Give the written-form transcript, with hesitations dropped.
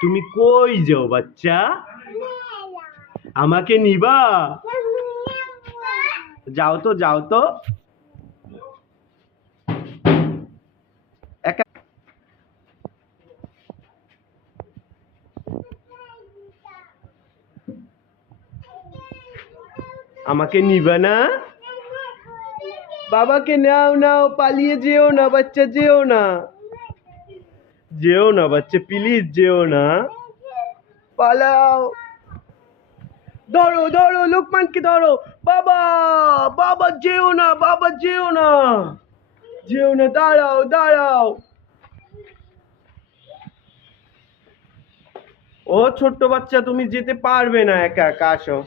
তুমি কই যাও বাচ্চা? আমাকে নিবা? যাও তো যাও তো। একা আমাকে নিবা না? বাবাকে নাও নাও, পালিয়ে যেও না বাচ্চা, যেও না, যেও না বাচ্চা, প্লিজ যেও না, পালাও। ধরো ধরো, লোকমানকে ধরো। বাবা, বাবা যেও না, বাবা যেও না, যেও না, দাঁড়াও দাঁড়াও। ও ছোট্ট বাচ্চা, তুমি যেতে পারবে না, একা একা আসো।